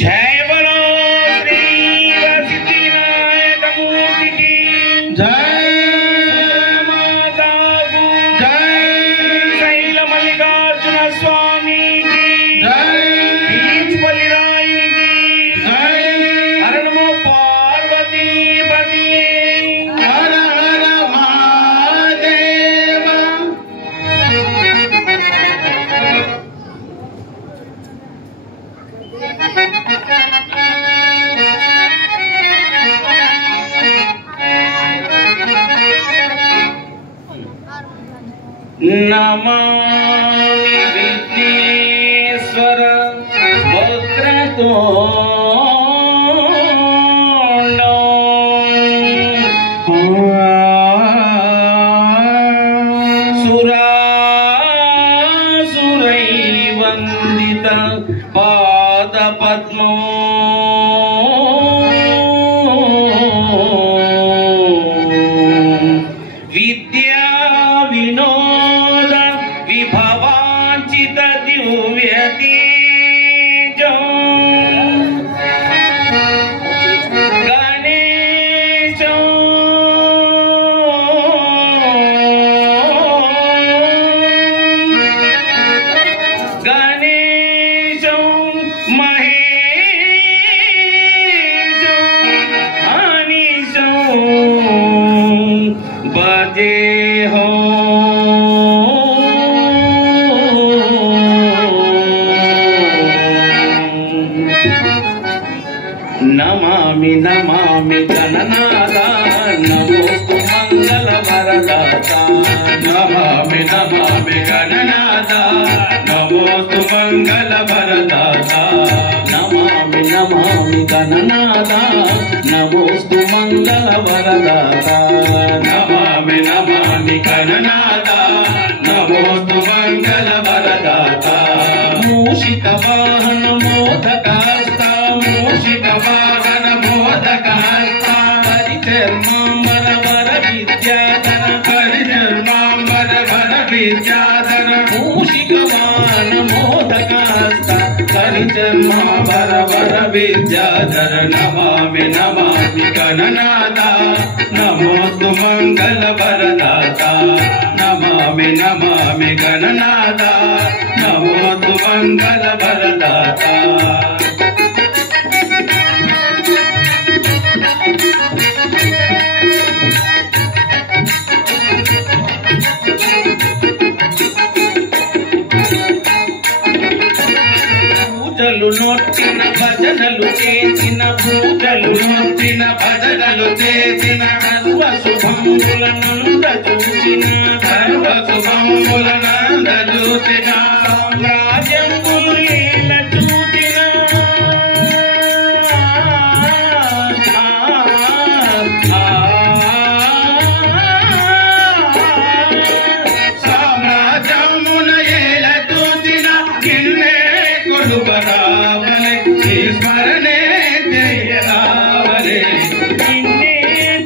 जय बोलो श्री सिद्धिविनायक मूर्ति की जय माता जय शैल मल्लिकार्जुन स्वामी की जय बीजपल्ली रायनी की जय हर नमो पार्वती पति हर हर महादेव। नमामि विघ्नेश्वर सुरासुरैर्वन्दित पादपद्मो विद्या विनोद विभवाञ्चित दिव्यतेजो गणेशो गणेशो महेशो अनीशो बजे हो नमामि नमामि गणनादा नमोस्तु मंगल वरदाता नमामि नमामि गणनादा नमोस्तु मंगल वरदाता नमामि नमामि गणनादा नमोस्तु मंगल वरदाता नमामि नमामि गणनादा नमोस्तु मंगल वरदाता मूषिक वाहन मोदकास्ता मूषिक वाहन मोदकहस्ता परिचर्मांबर वर विद्याधर परिचर्मांबर वर विद्याधर मूषिक वाहन मोदकास्ता परिचर्मांबर वर विद्याधर नमामि नमामि गणनादा नमोस्तु मंगल वरदाता नमामि नमामि गणनादा नमोस्तु मंगल वरदाता పూజలు నొట్టిన భజనలు చేసిన పూజలు నొట్టిన భజనలు చేసిన సర్వ శుభముల నంద చూసిన సర్వ శుభముల నంద చూసిన సామ్రాజ్యములు ఏల చూసిన సామ్రాజ్యమున ఏల చూసిన కిన్నే కొలువరావలే ఈ స్మరణే చేయరావలే నిన్నే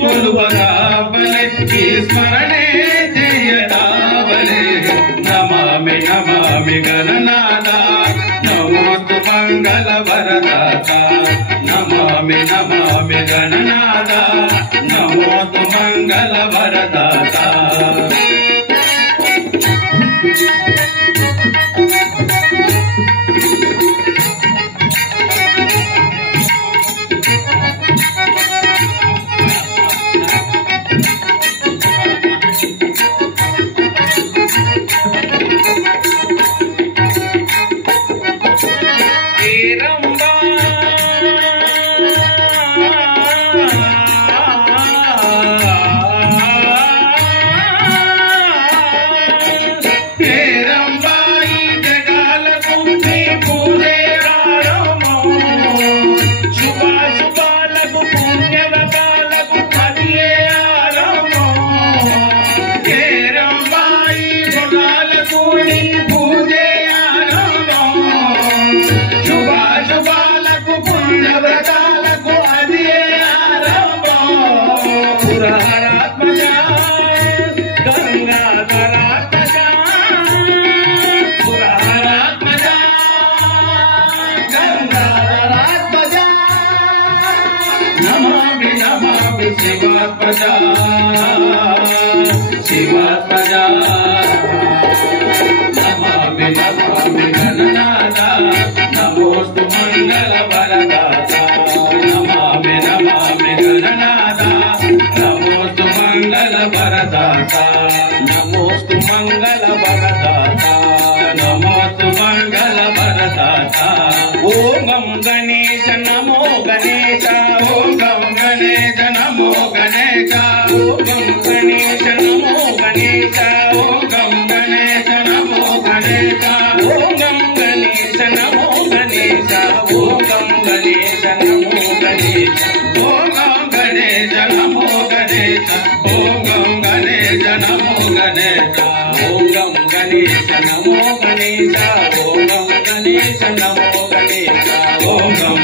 కొలువరావలే ఈ స్మరణే చేయరావలే నమామి నమామి గణనాదా నమోస్తు మంగళ వరదాత నమామి నమామి గణనాదా నమోస్తు మంగళ వరదాత ప్రజా శివ ప్రజా నమామి నమామి గణనాథ నమోస్తు మంగళ వరదాత నమామి నమామి గణనాథ నమోస్తు మంగళ వరదాత నమోస్తు మంగళ వరదాత నమోస్తు మంగళ వరదాత ఓం గం గణేశ నమో గణేశ ఓం గం గణేశ నమో గణేశ ఓం గం గణేశ నమో గణేశ ఓం గం గణేశ నమో గణేశ ఓం గం గణేశ నమో గణేశ ఓం గం గణేశ నమో గణేశ ఓం గం గణేశ నమో గణేశ ఓం గం గణేశ నమో గణేశ ఓం గం గణేశ నమో గణేశ ఓం గం గణేశ నమో గణేశ ఓం గం